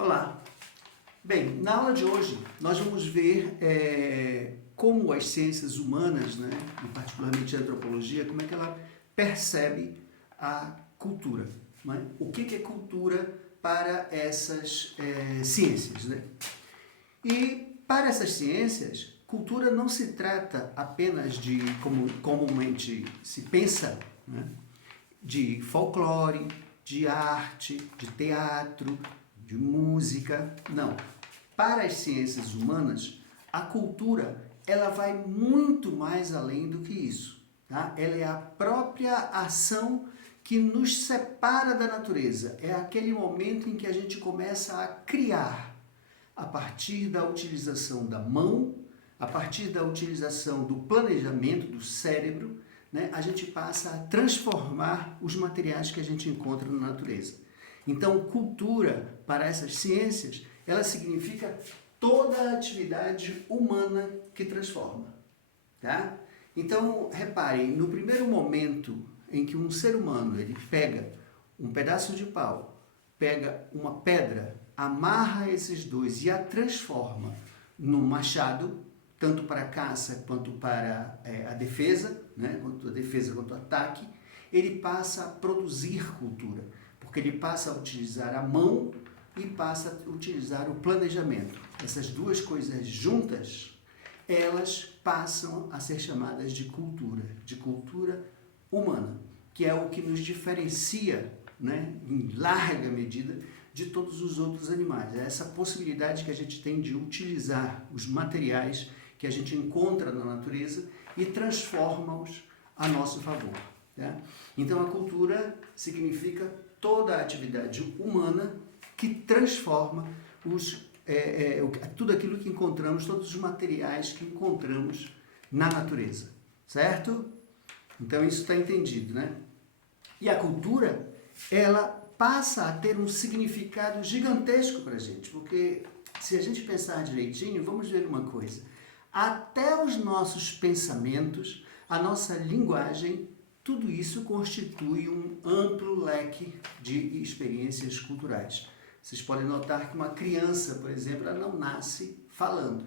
Olá! Bem, na aula de hoje nós vamos ver como as ciências humanas, né, e particularmente a antropologia, como é que ela percebe a cultura. Né? O que é cultura para essas ciências. Né? E para essas ciências, cultura não se trata apenas de, como comumente se pensa, né, de folclore, de arte, de teatro, de música. Não. Para as ciências humanas, a cultura ela vai muito mais além do que isso. Tá? Ela é a própria ação que nos separa da natureza. É aquele momento em que a gente começa a criar a partir da utilização da mão, a partir da utilização do planejamento do cérebro, né, a gente passa a transformar os materiais que a gente encontra na natureza. Então, cultura, para essas ciências, ela significa toda a atividade humana que transforma. Tá? Então, reparem, no primeiro momento em que um ser humano ele pega um pedaço de pau, pega uma pedra, amarra esses dois e a transforma num machado, tanto para a caça quanto para a defesa, né? Quanto a defesa quanto o ataque, ele passa a produzir cultura, porque ele passa a utilizar a mão e passa a utilizar o planejamento. Essas duas coisas juntas, elas passam a ser chamadas de cultura humana, que é o que nos diferencia, né, em larga medida, de todos os outros animais. É essa possibilidade que a gente tem de utilizar os materiais que a gente encontra na natureza e transforma-os a nosso favor. Tá? Então, a cultura significa toda a atividade humana que transforma tudo aquilo que encontramos, todos os materiais que encontramos na natureza. Certo? Então, isso está entendido, né? E a cultura, ela passa a ter um significado gigantesco para a gente, porque se a gente pensar direitinho, vamos ver uma coisa. Até os nossos pensamentos, a nossa linguagem, tudo isso constitui um amplo leque de experiências culturais. Vocês podem notar que uma criança, por exemplo, ela não nasce falando.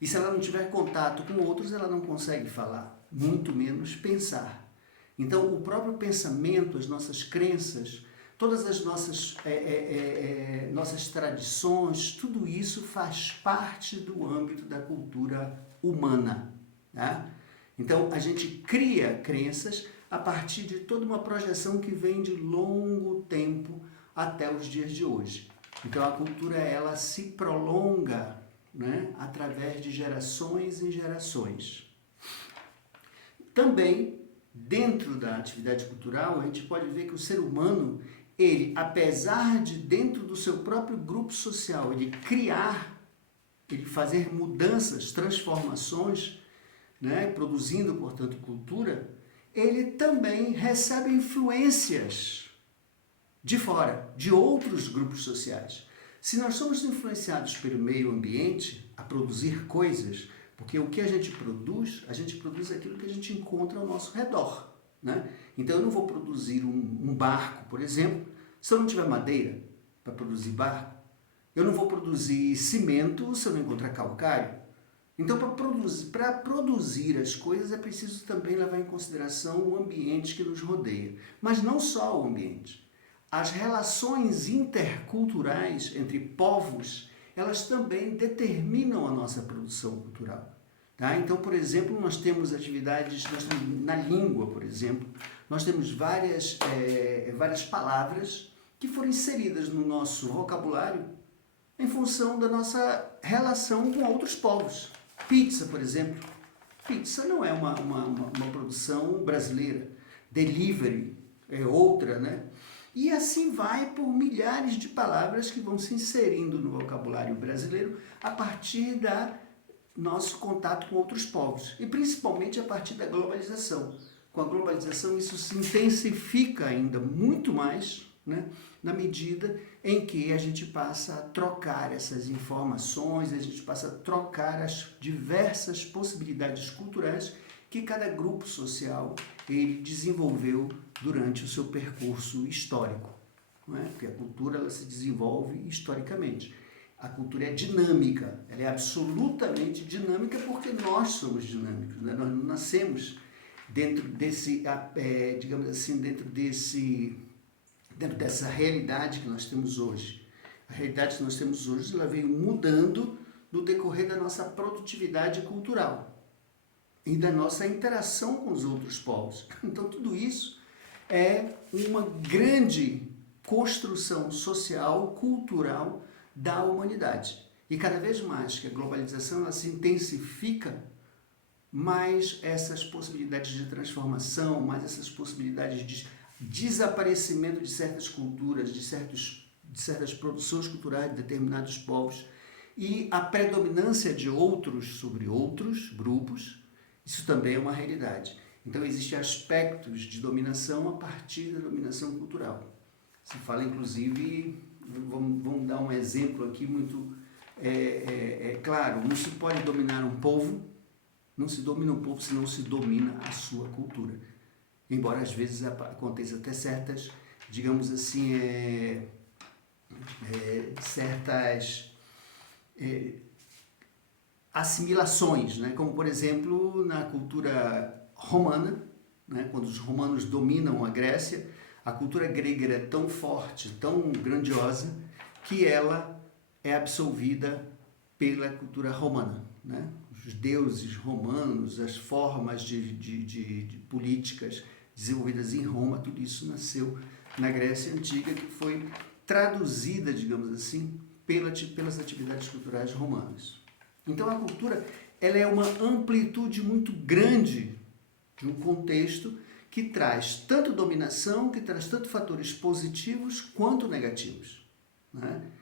E se ela não tiver contato com outros, ela não consegue falar, muito menos pensar. Então, o próprio pensamento, as nossas crenças, todas as nossas tradições, tudo isso faz parte do âmbito da cultura humana. Tá? Então, a gente cria crenças a partir de toda uma projeção que vem de longo tempo até os dias de hoje. Então, a cultura ela se prolonga, né, através de gerações em gerações. Também, dentro da atividade cultural, a gente pode ver que o ser humano, ele, apesar de dentro do seu próprio grupo social, ele criar, ele fazer mudanças, transformações, né, produzindo, portanto, cultura, ele também recebe influências de fora, de outros grupos sociais. Se nós somos influenciados pelo meio ambiente a produzir coisas, porque o que a gente produz aquilo que a gente encontra ao nosso redor. Né? Então eu não vou produzir um barco, por exemplo, se eu não tiver madeira para produzir barco. Eu não vou produzir cimento se eu não encontrar calcário. Então, para produzir as coisas é preciso também levar em consideração o ambiente que nos rodeia. Mas não só o ambiente. As relações interculturais entre povos, elas também determinam a nossa produção cultural. Tá? Então, por exemplo, nós temos atividades, na língua, por exemplo, nós temos várias palavras que foram inseridas no nosso vocabulário em função da nossa relação com outros povos. Pizza, por exemplo. Pizza não é uma produção brasileira. Delivery é outra, né? E assim vai por milhares de palavras que vão se inserindo no vocabulário brasileiro a partir da nosso contato com outros povos. E principalmente a partir da globalização. Com a globalização isso se intensifica ainda muito mais, né, na medida em que a gente passa a trocar essas informações, a gente passa a trocar as diversas possibilidades culturais que cada grupo social ele desenvolveu durante o seu percurso histórico. não é? Porque a cultura ela se desenvolve historicamente. A cultura é dinâmica, ela é absolutamente dinâmica porque nós somos dinâmicos, né? Nós não nascemos dentro desse, digamos assim, dentro dessa realidade que nós temos hoje. A realidade que nós temos hoje ela veio mudando no decorrer da nossa produtividade cultural e da nossa interação com os outros povos. Então tudo isso é uma grande construção social, cultural da humanidade. E cada vez mais que a globalização ela se intensifica, mais essas possibilidades de transformação, mais essas possibilidades de desaparecimento de certas culturas, de certas produções culturais de determinados povos e a predominância de outros sobre outros grupos, isso também é uma realidade. Então existem aspectos de dominação a partir da dominação cultural. Se fala inclusive, vamos dar um exemplo aqui muito claro, não se pode dominar um povo, não se domina um povo se não se domina a sua cultura. Embora às vezes aconteça até certas, digamos assim, certas assimilações, né? Como por exemplo na cultura romana, né? Quando os romanos dominam a Grécia, a cultura grega era tão forte, tão grandiosa, que ela é absorvida pela cultura romana, né? Os deuses romanos, as formas de políticas desenvolvidas em Roma, tudo isso nasceu na Grécia Antiga, que foi traduzida, digamos assim, pelas atividades culturais romanas. Então a cultura ela é uma amplitude muito grande de um contexto que traz tanto dominação, que traz tanto fatores positivos quanto negativos, né?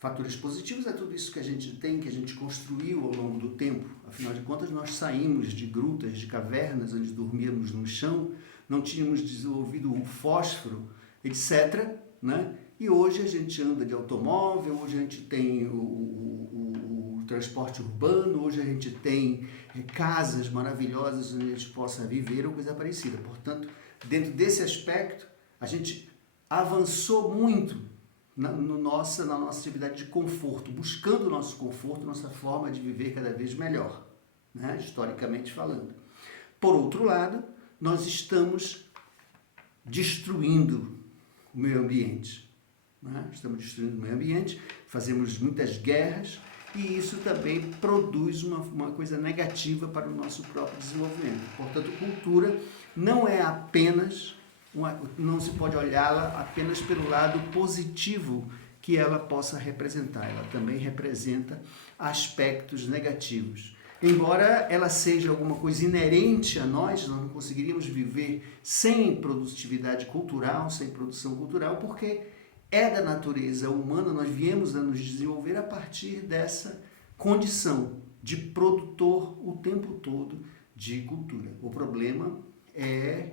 Fatores positivos é tudo isso que a gente tem, que a gente construiu ao longo do tempo. Afinal de contas, nós saímos de grutas, de cavernas, onde dormíamos no chão, não tínhamos desenvolvido o fósforo, etc., né? E hoje a gente anda de automóvel, hoje a gente tem o transporte urbano, hoje a gente tem casas maravilhosas onde a gente possa viver ou coisa parecida. Portanto, dentro desse aspecto, a gente avançou muito na nossa atividade de conforto, buscando o nosso conforto, nossa forma de viver cada vez melhor, né? Historicamente falando. Por outro lado, nós estamos destruindo o meio ambiente, né? Estamos destruindo o meio ambiente, fazemos muitas guerras e isso também produz uma coisa negativa para o nosso próprio desenvolvimento. Portanto, cultura não é apenas não se pode olhá-la apenas pelo lado positivo que ela possa representar. Ela também representa aspectos negativos. Embora ela seja alguma coisa inerente a nós não conseguiríamos viver sem produtividade cultural, sem produção cultural, porque é da natureza humana, nós viemos a nos desenvolver a partir dessa condição de produtor o tempo todo de cultura. O problema é